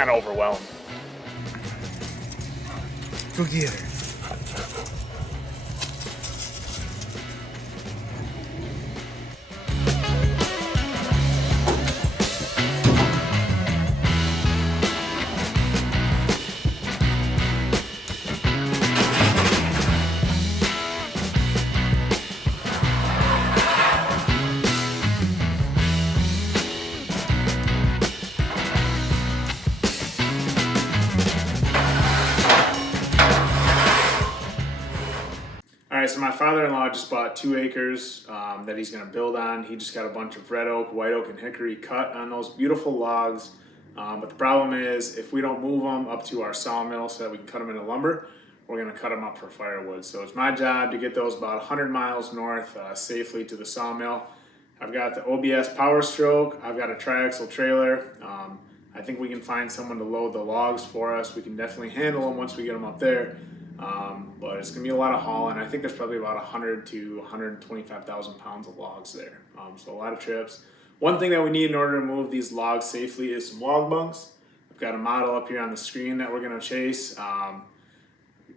kind of overwhelmed. Go get her. All right, so my father-in-law just bought 2 acres that he's gonna build on. He just got a bunch of red oak, white oak, and hickory cut on those beautiful logs. But the problem is, if we don't move them up to our sawmill so that we can cut them into lumber, we're gonna cut them up for firewood. So it's my job to get those about 100 miles north safely to the sawmill. I've got the OBS Powerstroke. I've got a triaxle trailer. I think we can find someone to load the logs for us. We can definitely handle them once we get them up there. But it's gonna be a lot of hauling. I think there's probably about 100 to 125,000 pounds of logs there. So a lot of trips. One thing that we need in order to move these logs safely is some log bunks. I've got a model up here on the screen that we're gonna chase.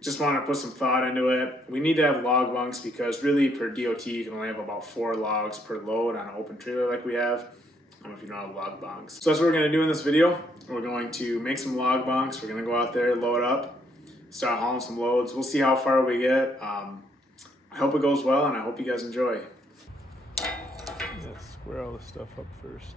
Just want to put some thought into it. We need to have log bunks because really per DOT you can only have about 4 logs per load on an open trailer like we have. I don't know if you know how log bunks. So that's what we're gonna do in this video. We're going to make some log bunks. We're gonna go out there, load up, start hauling some loads. We'll see how far we get. I hope it goes well, and I hope you guys enjoy. Let's square all this stuff up first.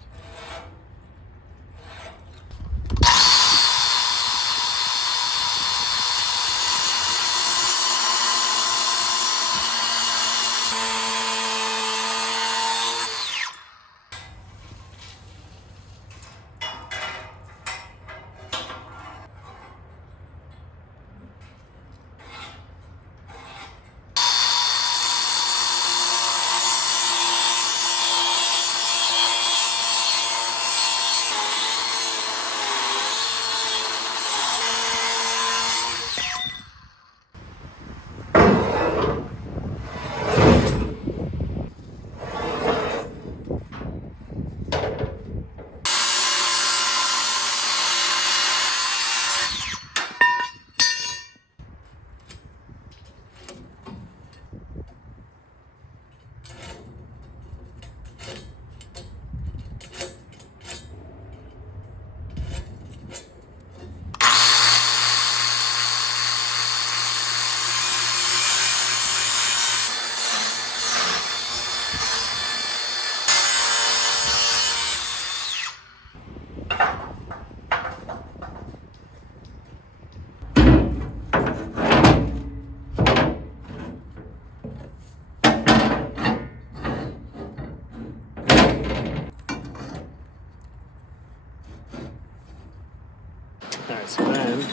Alright, so then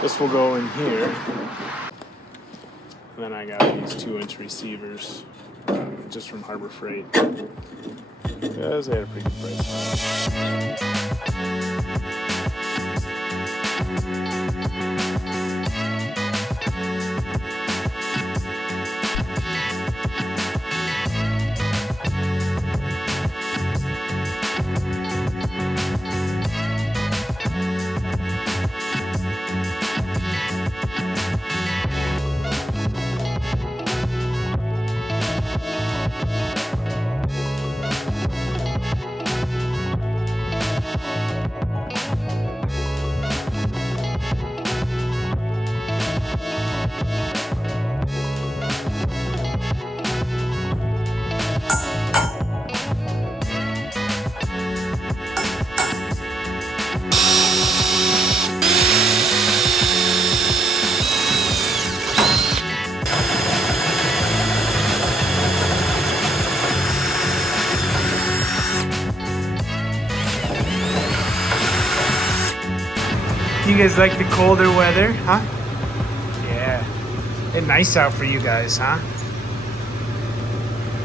this will go in here. And then I got these 2-inch receivers just from Harbor Freight. Because they had a pretty good price. You guys like the colder weather, huh? Yeah. It's nice out for you guys, huh?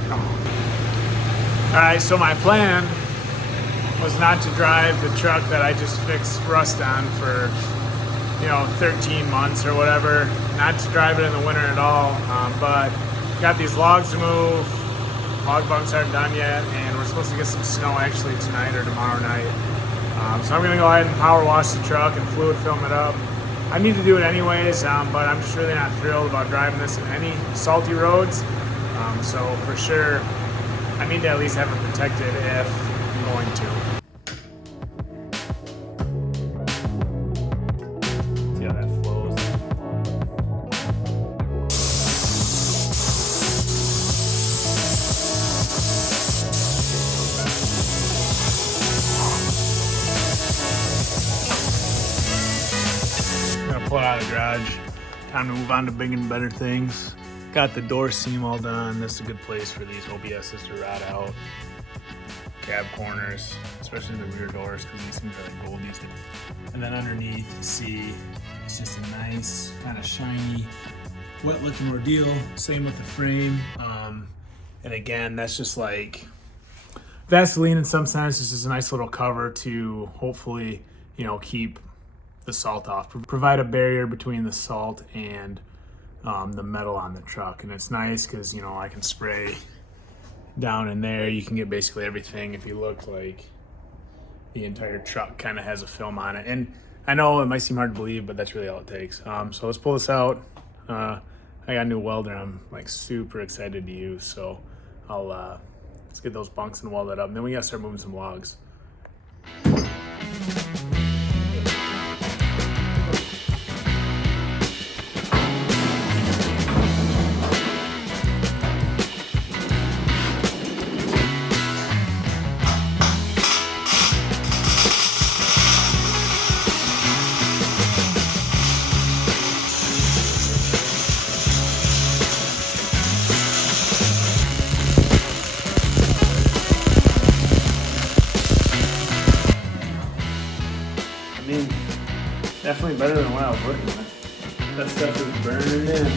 Oh. Alright, so my plan was not to drive the truck that I just fixed rust on for, 13 months or whatever. Not to drive it in the winter at all, but got these logs to move. Log bunks aren't done yet, and we're supposed to get some snow actually tonight or tomorrow night. So I'm gonna go ahead and power wash the truck and fluid film it up. I need to do it anyways, but I'm just really not thrilled about driving this in any salty roads. So for sure, I need to at least have it protected if I'm going to. See how that flows. Gonna pull it out of the garage. Time to move on to bigger and better things. Got the door seam all done. This is a good place for these OBSs to rot out. Cab corners, especially the rear doors, because these things are like gold these days. And then underneath, you see it's just a nice, kind of shiny, wet looking ordeal. Same with the frame. And again, that's just like Vaseline in some sense. It's just a nice little cover to hopefully, you know, keep the salt off, provide a barrier between the salt and the metal on the truck. And it's nice because, you know, I can spray down in there. You can get basically everything. If you look, like the entire truck kind of has a film on it. And I know it might seem hard to believe, but that's really all it takes. So let's pull this out. I got a new welder I'm like super excited to use. So I'll let's get those bunks and weld that up. And then we gotta start moving some logs. Definitely better than what I was working with. That stuff is burning in.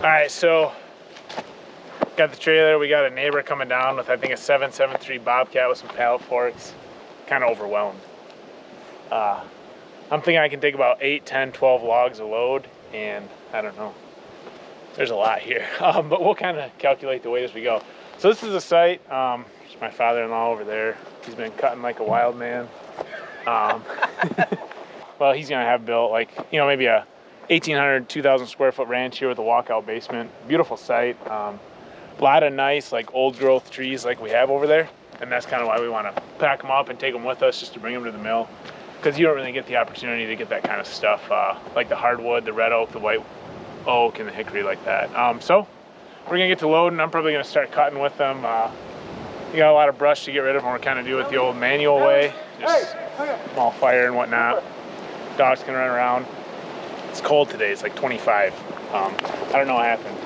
All right, so got the trailer. We got a neighbor coming down with, I think, a 773 Bobcat with some pallet forks. Kind of overwhelmed. I'm thinking I can take about 8, 10, 12 logs a load, and I don't know. there's a lot here, but we'll kind of calculate the weight as we go. So this is the site. There's my father-in-law over there. He's been cutting like a wild man. Well, he's gonna have built like, you know, maybe a 1,800, 2,000 square foot ranch here with a walkout basement. Beautiful site. A lot of nice like old growth trees like we have over there. And that's kind of why we want to pack them up and take them with us just to bring them to the mill. Because you don't really get the opportunity to get that kind of stuff, like the hardwood, the red oak, the white oak, and the hickory like that. So we're gonna get to loading. I'm probably gonna start cutting with them. You got a lot of brush to get rid of, and we're kind of do it the old manual way, just small fire and whatnot. Dogs can run around. It's cold today. It's like 25. I don't know what happened.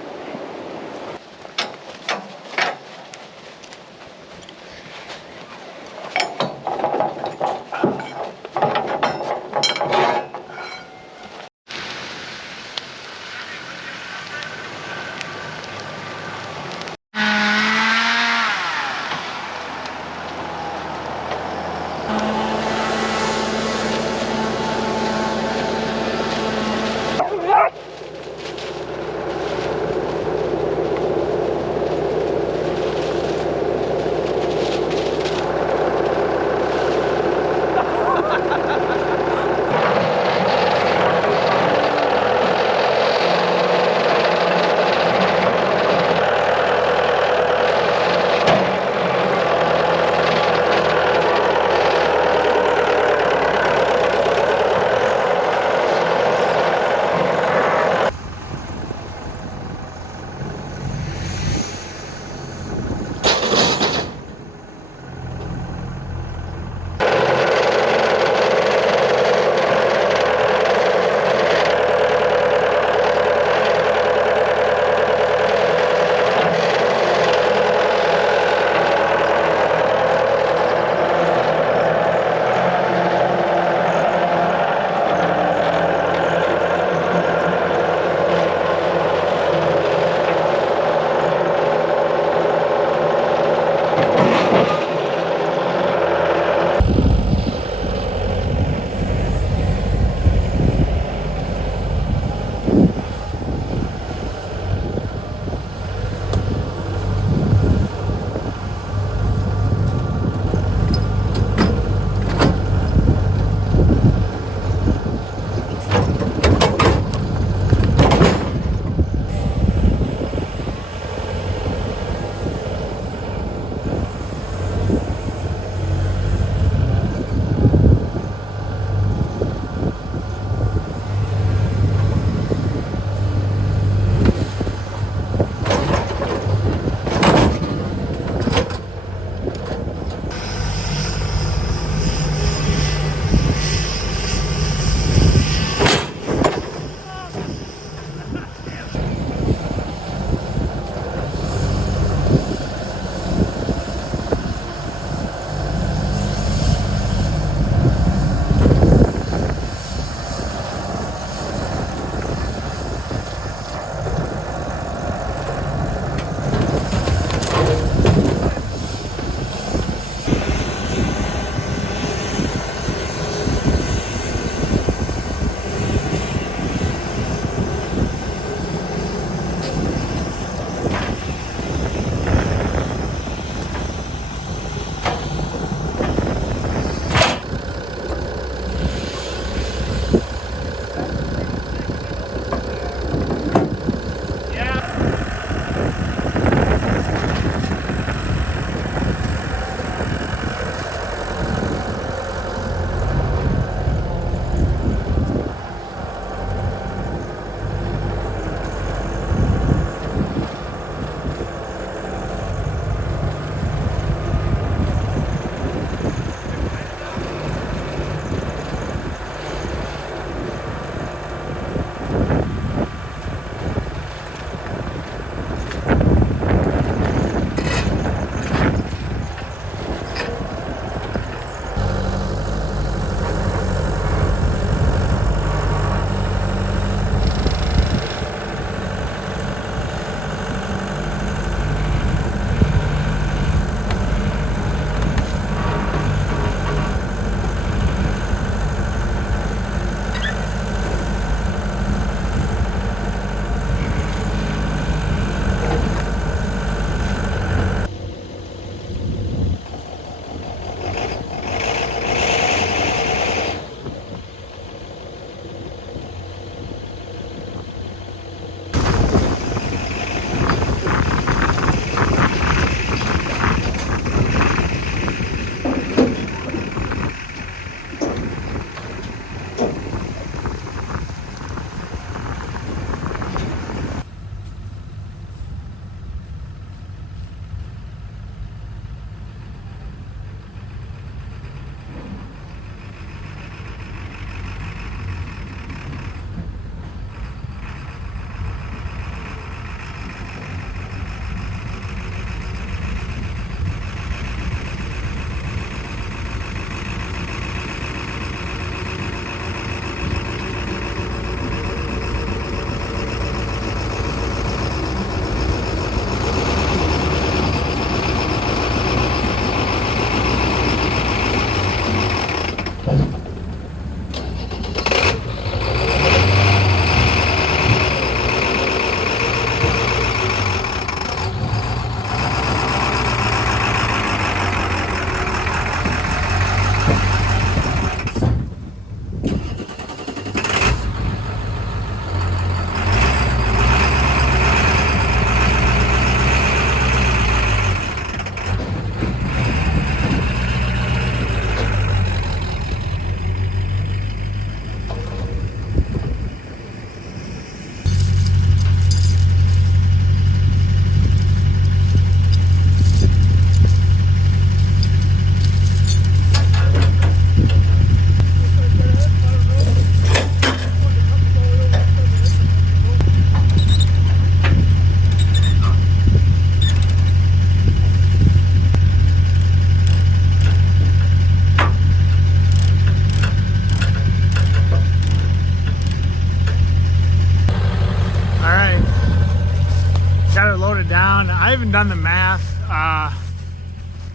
haven't done the math,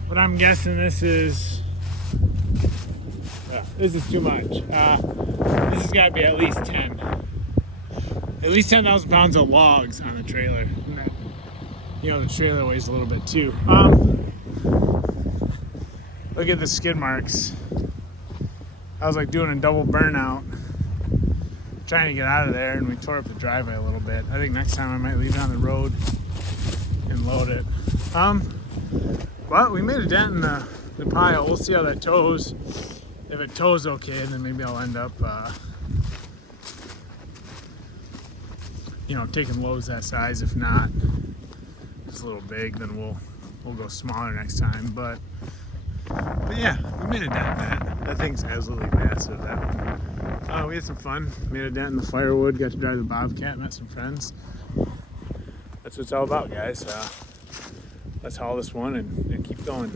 but I'm guessing this is too much. This has got to be at least 10,000 pounds of logs on the trailer. You know, the trailer weighs a little bit too. Look at the skid marks. I was like doing a double burnout, trying to get out of there, and we tore up the driveway a little bit. I think next time I might leave it on the road and load it. But we made a dent in the pile. We'll see how that tows. If it tows okay, then maybe I'll end up you know, taking loads that size. If not, it's a little big, then we'll go smaller next time. But yeah, we made a dent in that. That thing's absolutely massive, that one. We had some fun. Made a dent in the firewood. Got to drive the Bobcat. Met some friends. That's what it's all about, guys. Let's haul this one and keep going.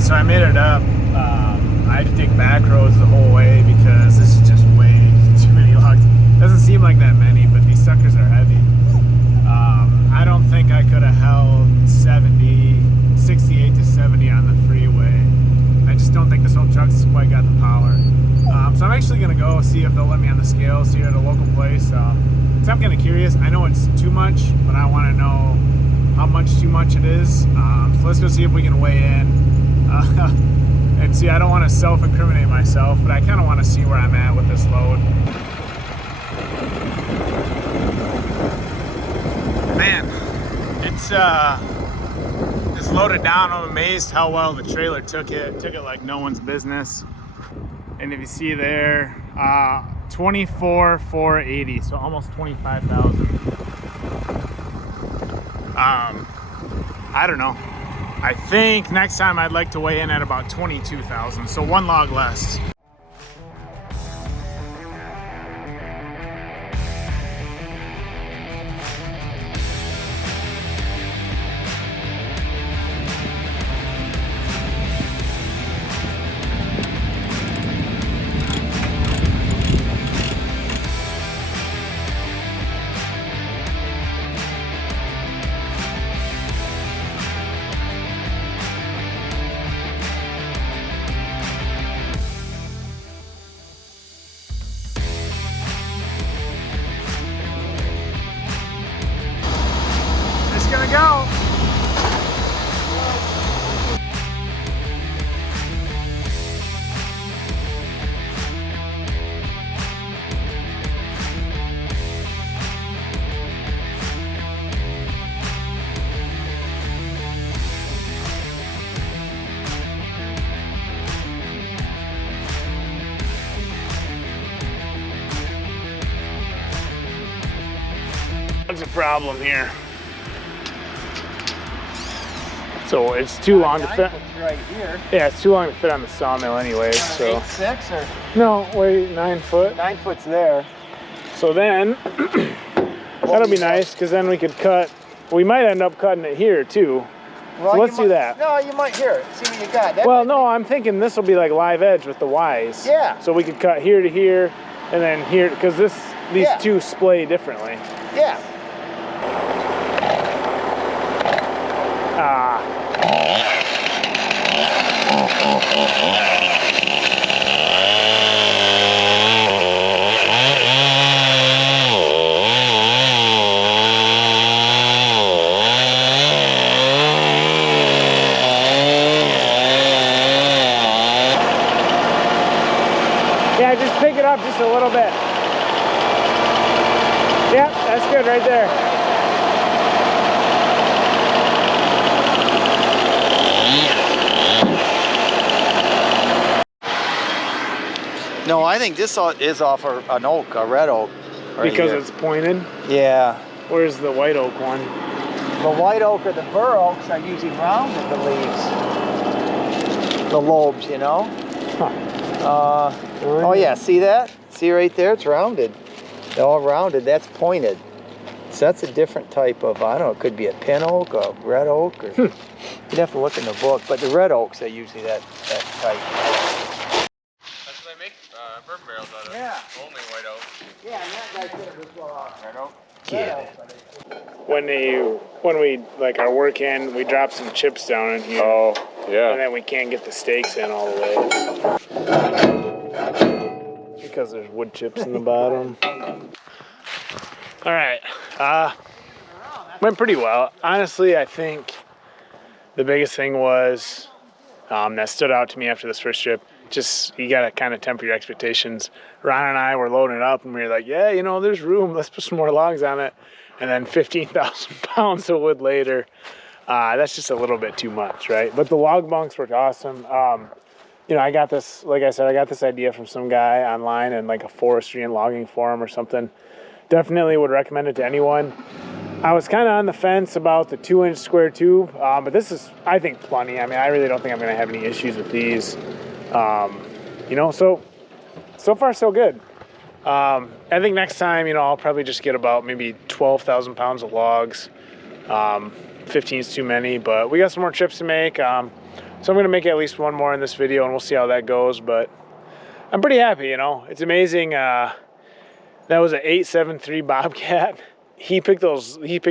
So I made it up. I had to take back roads the whole way because this is just way too many logs. Doesn't seem like that many, but these suckers are heavy. I don't think I could have held 68 to 70 on the freeway. I just don't think this whole truck's quite got the power. So I'm actually gonna go see if they'll let me on the scales here at a local place. Cause I'm kind of curious. I know it's too much, but I want to know how much too much it is. So let's go see if we can weigh in. And see, I don't want to self-incriminate myself, but I kind of want to see where I'm at with this load. Man, it's loaded down. I'm amazed how well the trailer took it. Took it like no one's business. And if you see there, 24,480, so almost 25,000. I don't know. I think next time I'd like to weigh in at about 22,000, so one log less. Gonna go. What's the problem here? So it's too long to fit. Right here. Yeah, it's too long to fit on the sawmill anyways. So 8'6" or no, wait, 9 foot. 9 foot's there. So then that'll be nice because then we could cut. We might end up cutting it here too. Well, So let's do that. No, you might hear it. See what you got. That Well, no, I'm thinking this will be like live edge with the Ys. Yeah. So we could cut here to here, and then here because these Yeah. two splay differently. Yeah. a little bit. Yep, that's good right there. No, I think this is off an oak, a red oak. Right Because here. it's pointed? Yeah. Where's the white oak one? The white oak or the bur oaks are usually rounded, the leaves. The lobes, you know? Huh. Oh yeah, see that? See right there? It's rounded. They're all rounded. That's pointed. So that's a different type of, I don't know, it could be a pin oak, a red oak, or you'd have to look in the book. But the red oaks are usually that type. That's what they make bourbon barrels out of. Yeah. Only white oak. Yeah, and that guy could have as well. Red oak? Yeah. When we like our work in, we drop some chips down in here. Oh, And yeah. then we can't get the steaks in all the way. Because there's wood chips in the bottom. All right. Went pretty well. Honestly, I think the biggest thing was that stood out to me after this first trip. Just, you got to kind of temper your expectations. Ron and I were loading it up and we were like, yeah, you know, there's room. Let's put some more logs on it. And then 15,000 pounds of wood later, that's just a little bit too much, right? But the log bunks worked awesome. You know, I got this, like I said, I got this idea from some guy online in like a forestry and logging forum or something. Definitely would recommend it to anyone. I was kind of on the fence about the 2-inch square tube, but this is, I think, plenty. I mean, I really don't think I'm going to have any issues with these. You know, so far so good. I think next time, you know, I'll probably just get about maybe 12,000 pounds of logs. 15 is too many, but we got some more trips to make. So I'm going to make at least one more in this video and we'll see how that goes. But I'm pretty happy, you know, it's amazing. That was an 873 Bobcat. He picked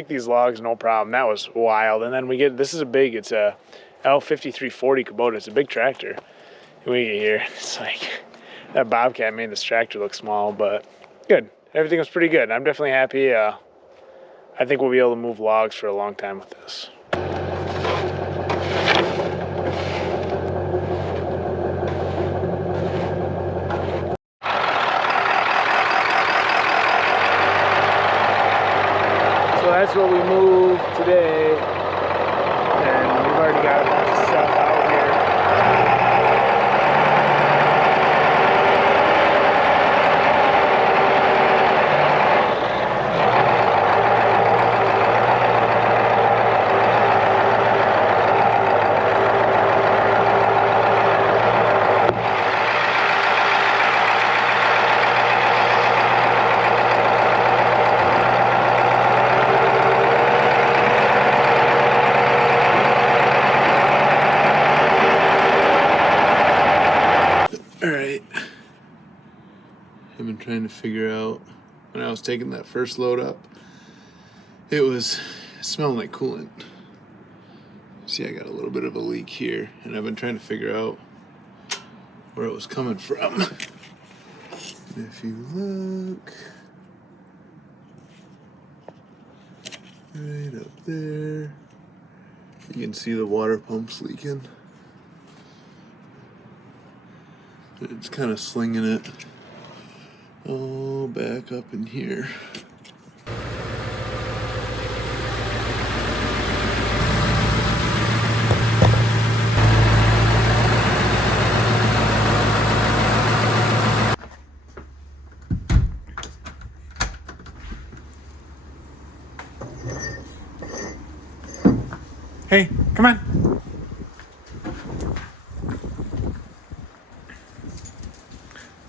these logs, no problem. That was wild. And then this is it's a L5340 Kubota. It's a big tractor. And we get here, it's like, that Bobcat made this tractor look small, but good. Everything was pretty good. I'm definitely happy. I think we'll be able to move logs for a long time with this. So that's what we moved today, and we've already got a bunch of stuff out here. Alright, I've been trying to figure out, when I was taking that first load up, it was smelling like coolant. See, I got a little bit of a leak here, and I've been trying to figure out where it was coming from. If you look, right up there, you can see the water pumps leaking. It's kind of slinging it all back up in here. Hey, come on.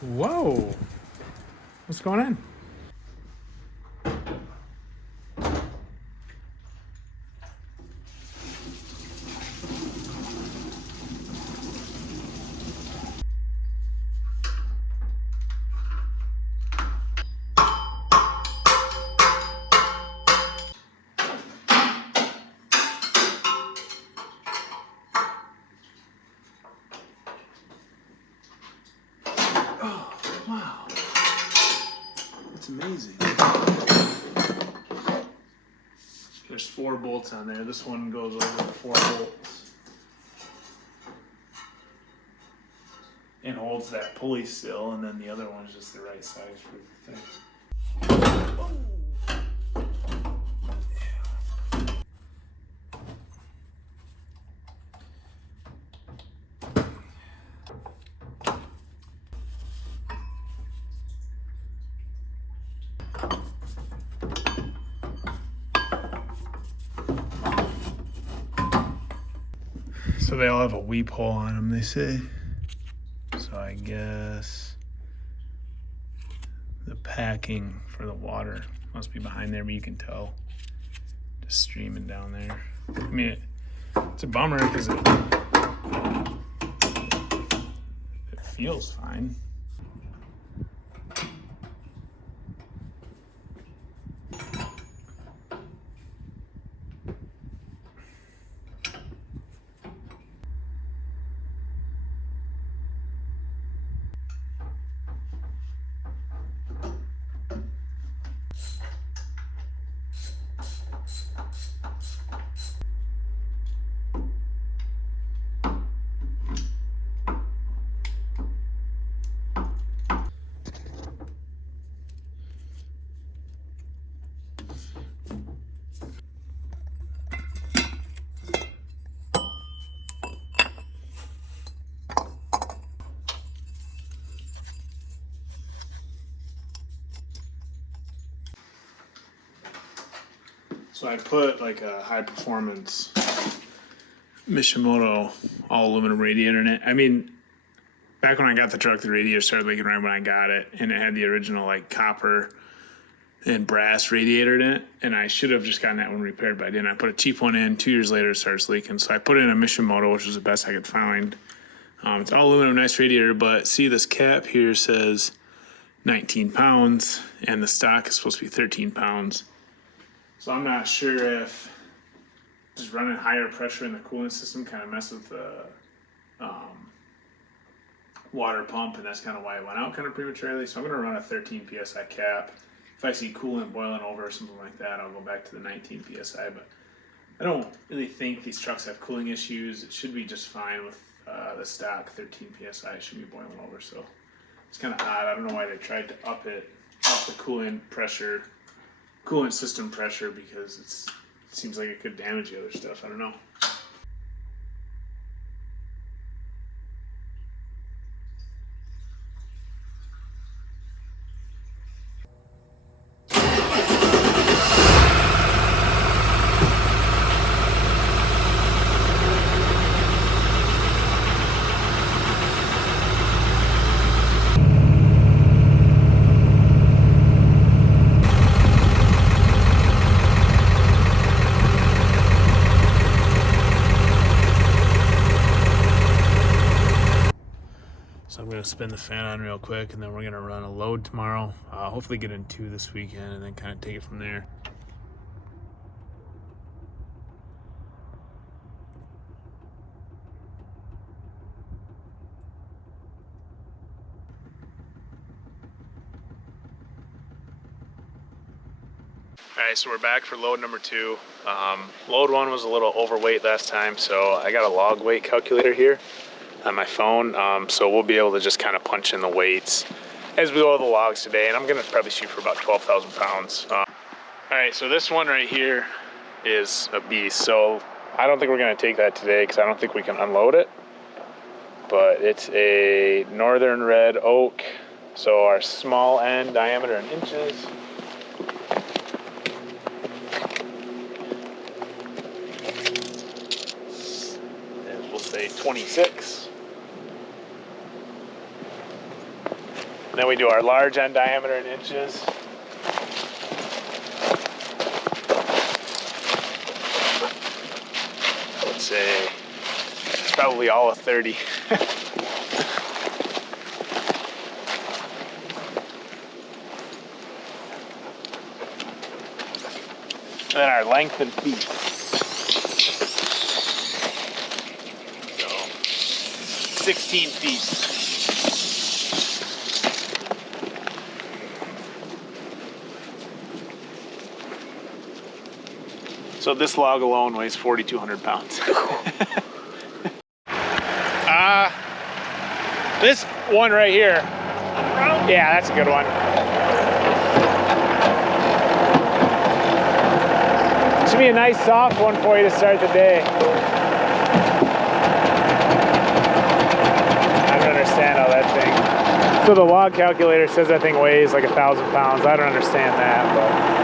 Whoa. What's going on? Wow. That's amazing. There's 4 bolts on there. This one goes over the 4 bolts. and holds that pulley still, and then the other one's just the right size for the thing. So they all have a weep hole on them, they say. So I guess the packing for the water must be behind there, but you can tell just streaming down there. I mean, it's a bummer because it feels fine. So I put like a high performance Mishimoto all aluminum radiator in it. I mean, back when I got the truck, the radiator started leaking right when I got it, and it had the original like copper and brass radiator in it, and I should have just gotten that one repaired, but I didn't. I put a cheap one in. 2 years later, it starts leaking, so I put in a Mishimoto, which was the best I could find. It's all aluminum, nice radiator, but see this cap here says 19 pounds, and the stock is supposed to be 13 pounds. So I'm not sure if just running higher pressure in the cooling system kind of messed with the water pump, and that's kind of why it went out kind of prematurely. So I'm going to run a 13 PSI cap. If I see coolant boiling over or something like that, I'll go back to the 19 PSI. But I don't really think these trucks have cooling issues. It should be just fine with the stock 13 PSI. It should be boiling over. So it's kind of odd. I don't know why they tried to up the coolant system pressure, because it seems like it could damage the other stuff. I don't know. So I'm going to spin the fan on real quick, and then we're going to run a load tomorrow. Hopefully get in 2 this weekend, and then kind of take it from there. All right, so we're back for load number 2. Load 1 was a little overweight last time, so I got a log weight calculator here on my phone, so we'll be able to just kind of punch in the weights as we load the logs today, and I'm gonna probably shoot for about 12,000 pounds. All right, so this one right here is a beast, so I don't think we're gonna take that today because I don't think we can unload it, but it's a northern red oak, so our small end diameter in inches. And we'll say 26. Then we do our large end diameter in inches. Let's say it's probably all of 30. And then our length in feet. So 16 feet. So this log alone weighs 4,200 pounds. This one right here. Yeah, that's a good one. Should be a nice soft one for you to start the day. I don't understand how that thing. So the log calculator says that thing weighs like 1,000 pounds. I don't understand that, but.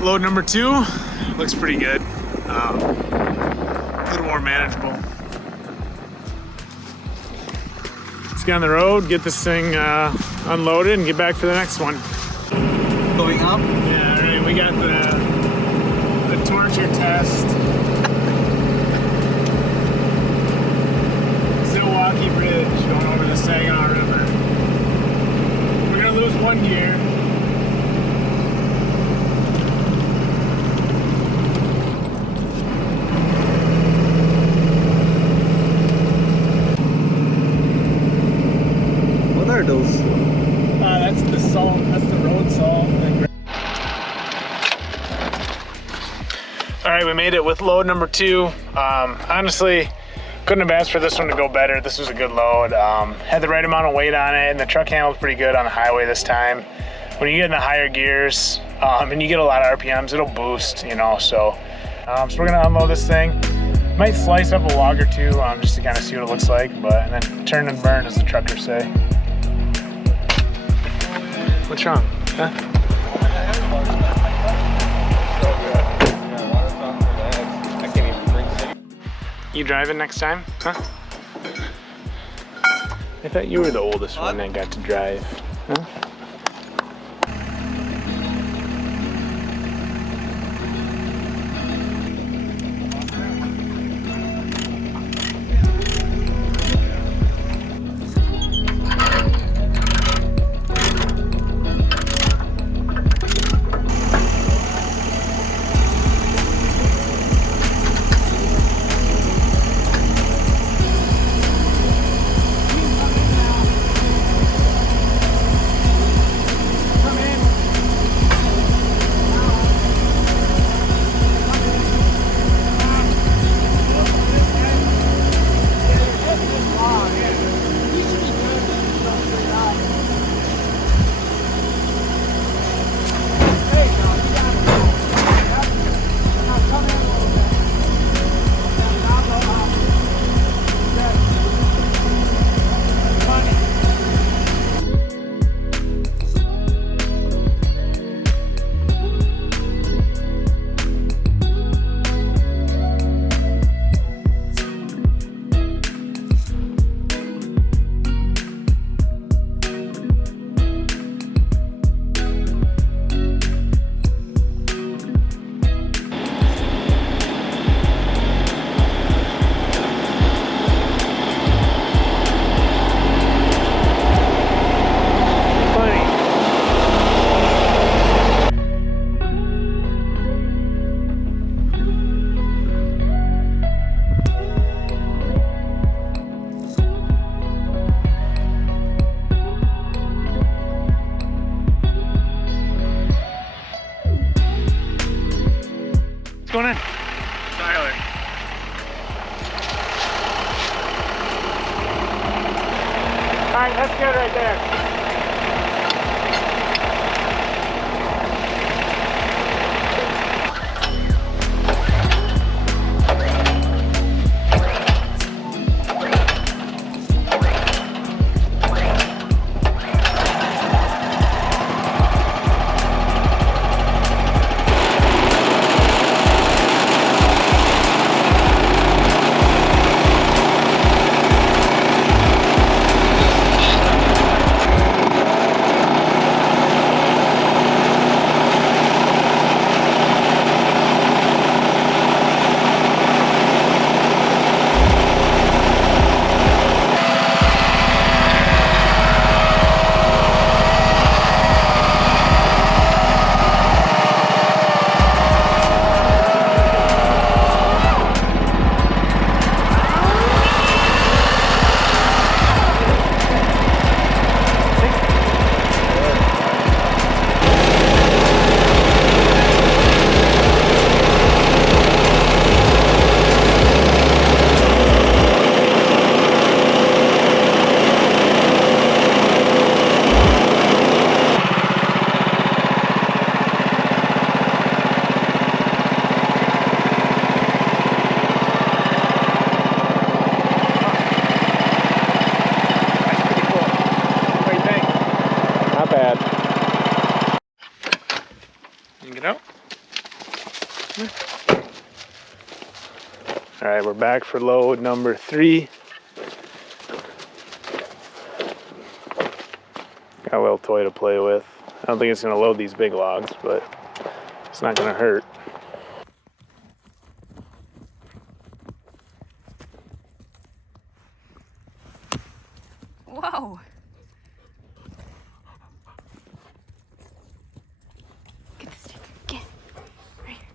Load number 2 looks pretty good. A little more manageable. Let's get on the road, get this thing unloaded, and get back for the next one. Going up? Yeah, all right. We got the torture test. Milwaukee Bridge going over the Saginaw River. We're gonna lose one gear. Those. That's the salt. That's the road salt. All right, we made it with load number 2. Honestly, couldn't have asked for this one to go better. This was a good load. Had the right amount of weight on it, and the truck handled pretty good on the highway this time. When you get in the higher gears and you get a lot of RPMs, it'll boost, you know. So we're gonna unload this thing. Might slice up a log or two just to kind of see what it looks like, and then turn and burn, as the truckers say. What's wrong? Huh? You driving next time? Huh? I thought you were the oldest one that got to drive. Huh? What's going on? Tyler. All right, that's good right there. Nope. All right, we're back for load number 3. Got a little toy to play with. I don't think it's gonna load these big logs, but it's not gonna hurt. Whoa. Get the stick. Get. Right here.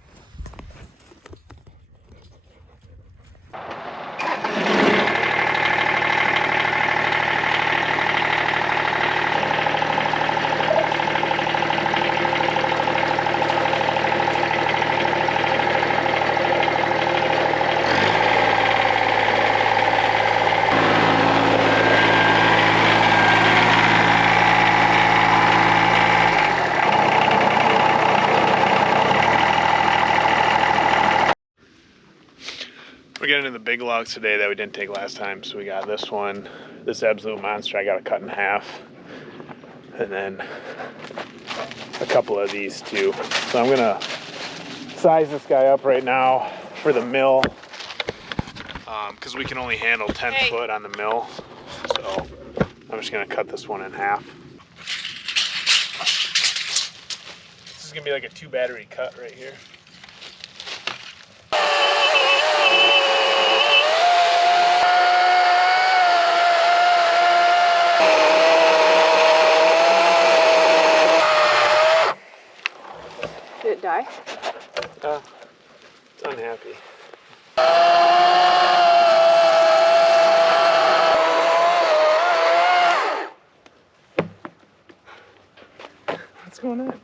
We're getting into the big logs today that we didn't take last time. So we got this one, this absolute monster I got to cut in half. And then a couple of these too. So I'm gonna size this guy up right now for the mill. Because we can only handle 10 foot on the mill. So I'm just gonna cut this one in half. This is gonna be like a 2 battery cut right here. Did it die? It's unhappy. What's going on?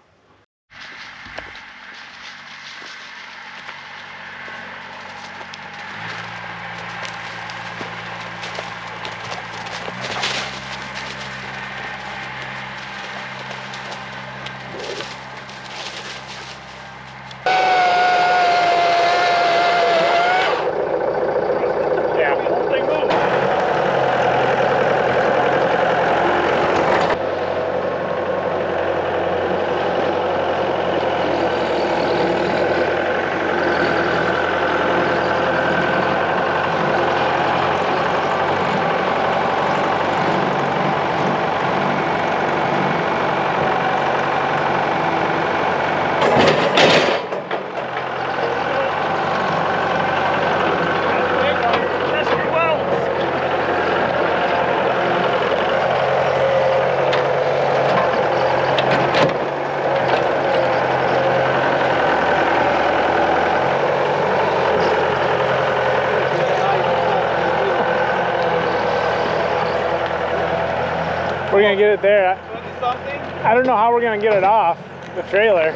We're gonna get it there. I don't know how we're gonna get it off the trailer.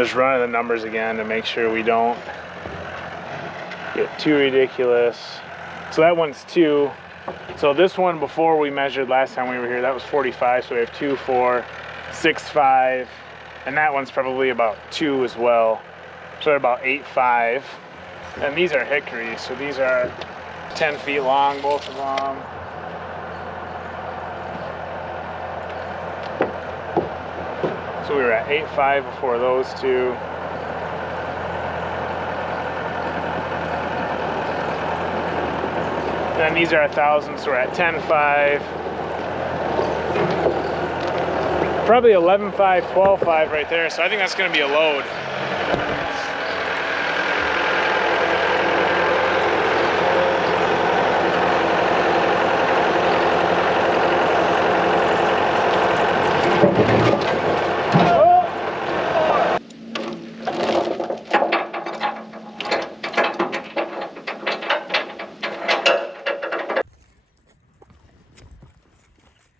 just running the numbers again to make sure we don't get too ridiculous. So that one's 2. So this one before we measured last time we were here, that was 45. So we have 2, 4, 6, 5. And that one's probably about 2 as well. So they're about 8, 5. And these are hickory. So these are 10 feet long, both of them. So we were at 8, 5 before those 2. Then these are 1,000, so we're at 10, 5. Probably 11, 5, 12, 5 right there. So I think that's going to be a load.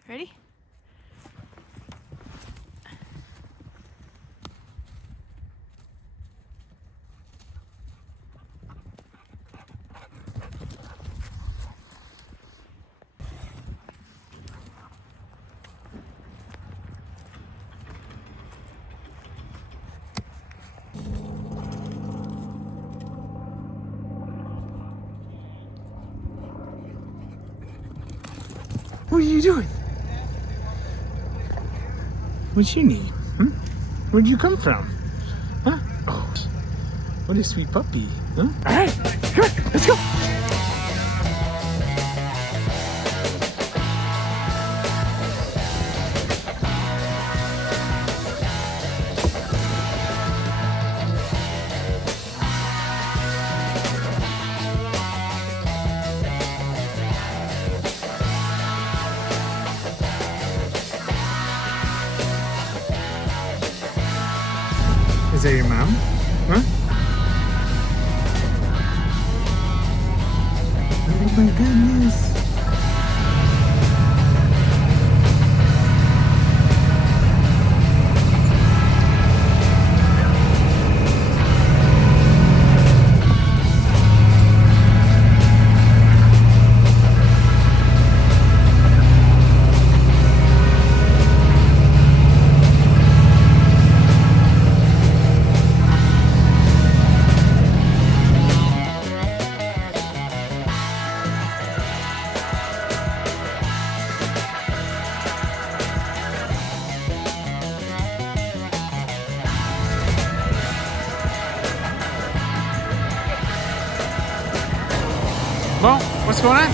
Ready? What are you doing? What you need? Where'd you come from? Huh? Oh, what a sweet puppy. Huh? All right, come on, let's go. Is that your mom? Huh? Oh my goodness. Well, what's going on?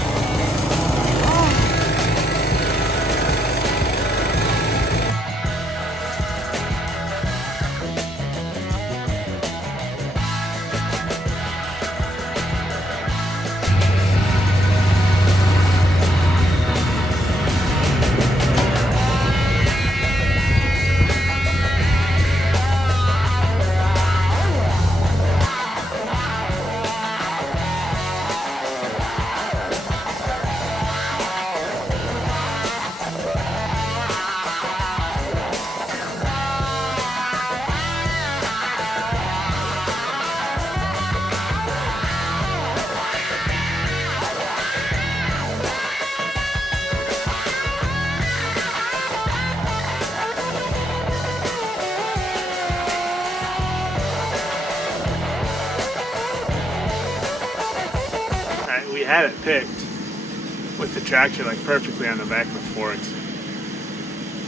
We had it picked with the tractor like perfectly on the back of the forks.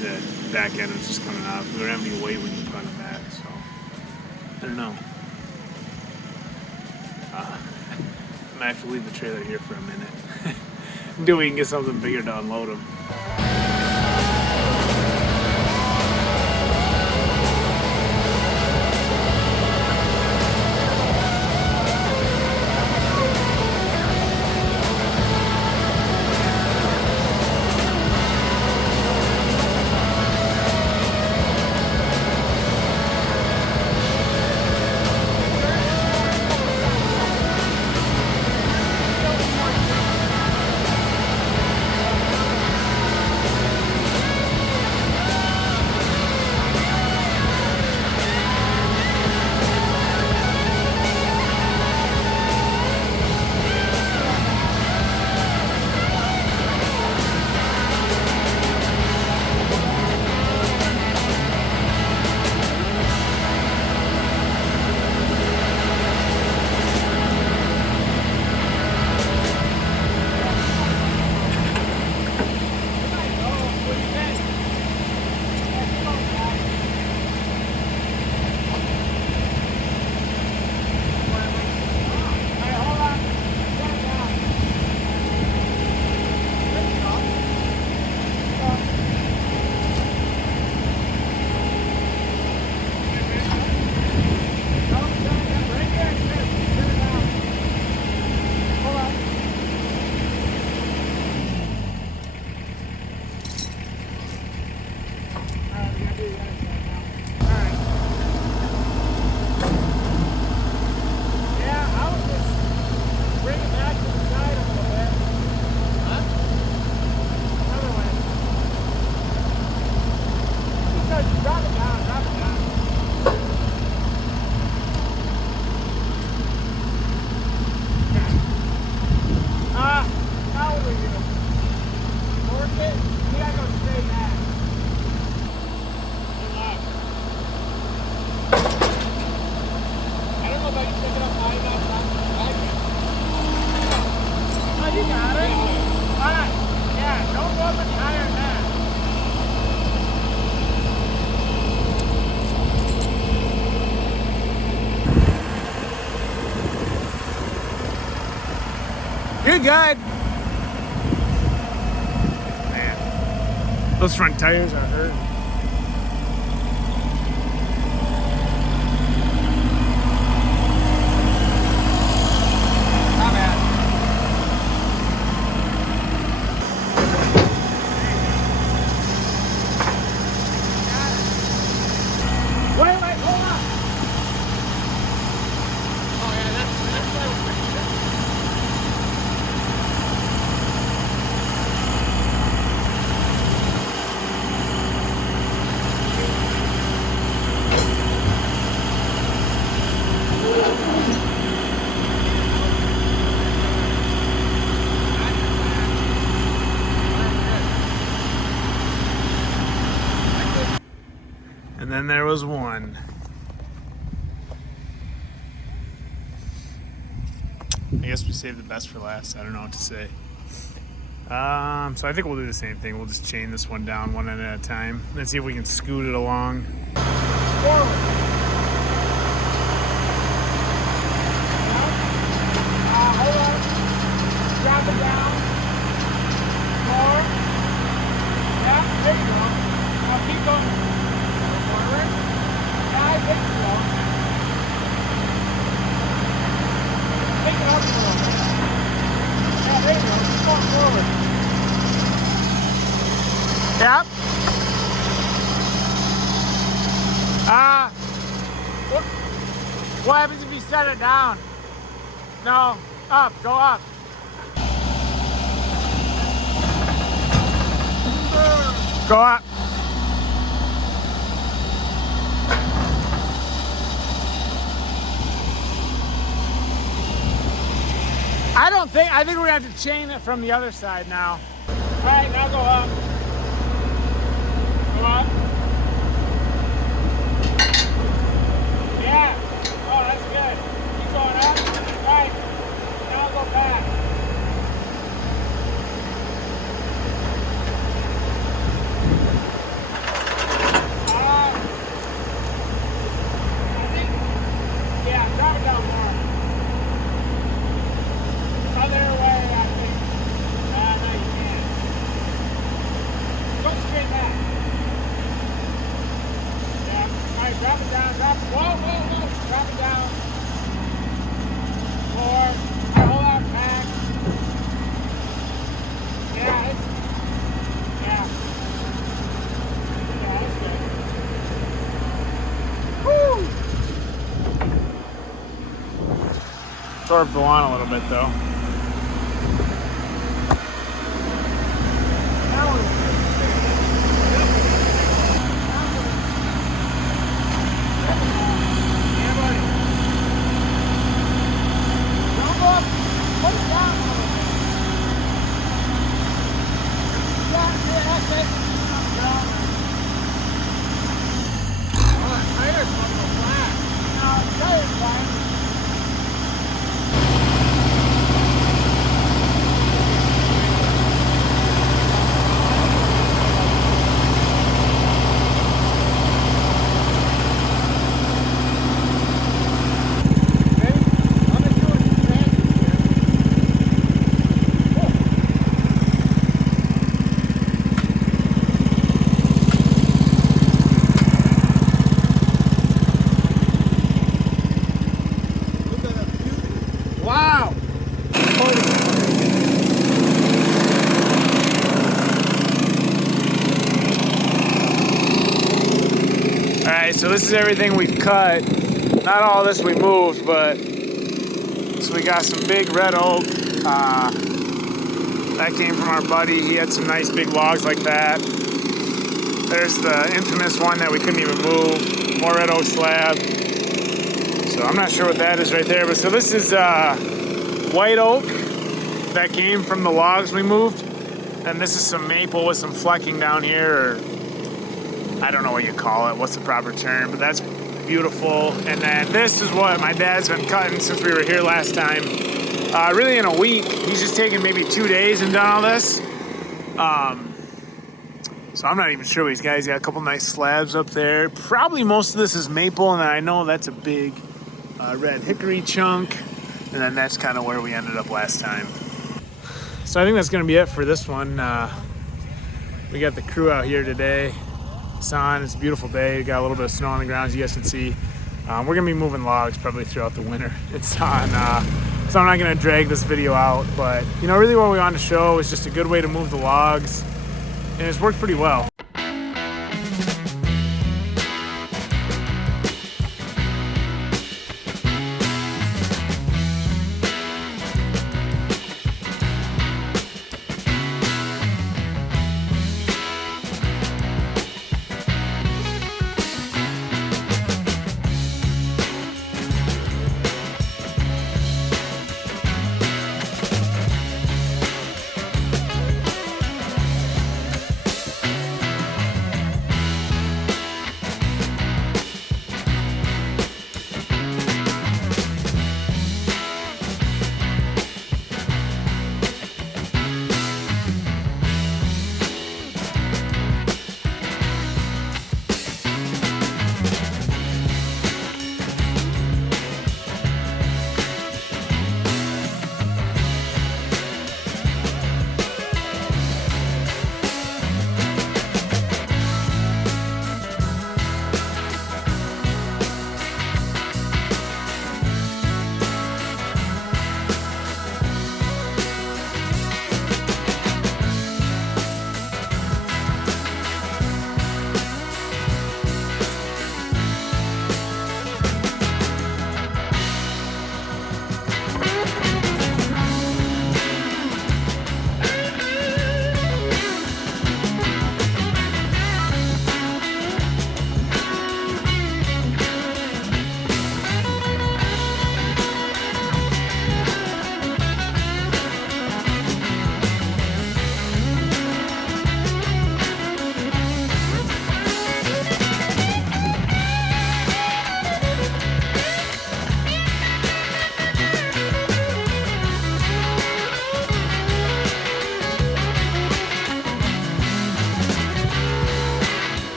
The back end was just coming out. We were having to wait when you put on the back, so I don't know. I might have to leave the trailer here for a minute until we can get something bigger to unload them. good. Man, those front tires are hurt. Not bad. Wait, hold on. Oh yeah, that's what I was thinking. And then there was one. I guess we saved the best for last. I don't know what to say. So I think we'll do the same thing. We'll just chain this one down one end at a time. Let's see if we can scoot it along. Hold on. Drop it down. More. Yeah, there you go. Now keep going. Forward. Yeah, I think so. Take it up a little bit. Yeah, there you go. Keep going forward. Yep. What happens if you set it down? No, up, go up. Go up. I think we're gonna have to chain it from the other side now. All right, now go up. Go up. Yeah. Oh, that's good. Keep going up. All right. Now go back. I think, yeah, drop it down more. Other way, I think. No, you can't. Go straight back. Yeah. All right, drop it down. Drop it. Whoa. Drop it down. More. All right, hold on back. Yeah, it's. Yeah. Yeah, that's good. Woo! Tore up the lawn a little bit though. So this is everything we've cut. Not all this we moved, but so we got some big red oak. That came from our buddy. He had some nice big logs like that. There's the infamous one that we couldn't even move. More red oak slab. So I'm not sure what that is right there. But so this is white oak that came from the logs we moved. And this is some maple with some flecking down here, or I don't know what you call it, what's the proper term, but that's beautiful. And then this is what my dad's been cutting since we were here last time. Really in a week. He's just taken maybe 2 days and done all this. So I'm not even sure what he's got. He's got a couple nice slabs up there. Probably most of this is maple, and then I know that's a big red hickory chunk. And then that's kind of where we ended up last time. So I think that's gonna be it for this one. We got the crew out here today. Sun, it's a beautiful day. We got a little bit of snow on the ground, as you guys can see. We're gonna be moving logs probably throughout the winter. It's on, so I'm not gonna drag this video out, but you know, really what we wanted to show is just a good way to move the logs, and it's worked pretty well.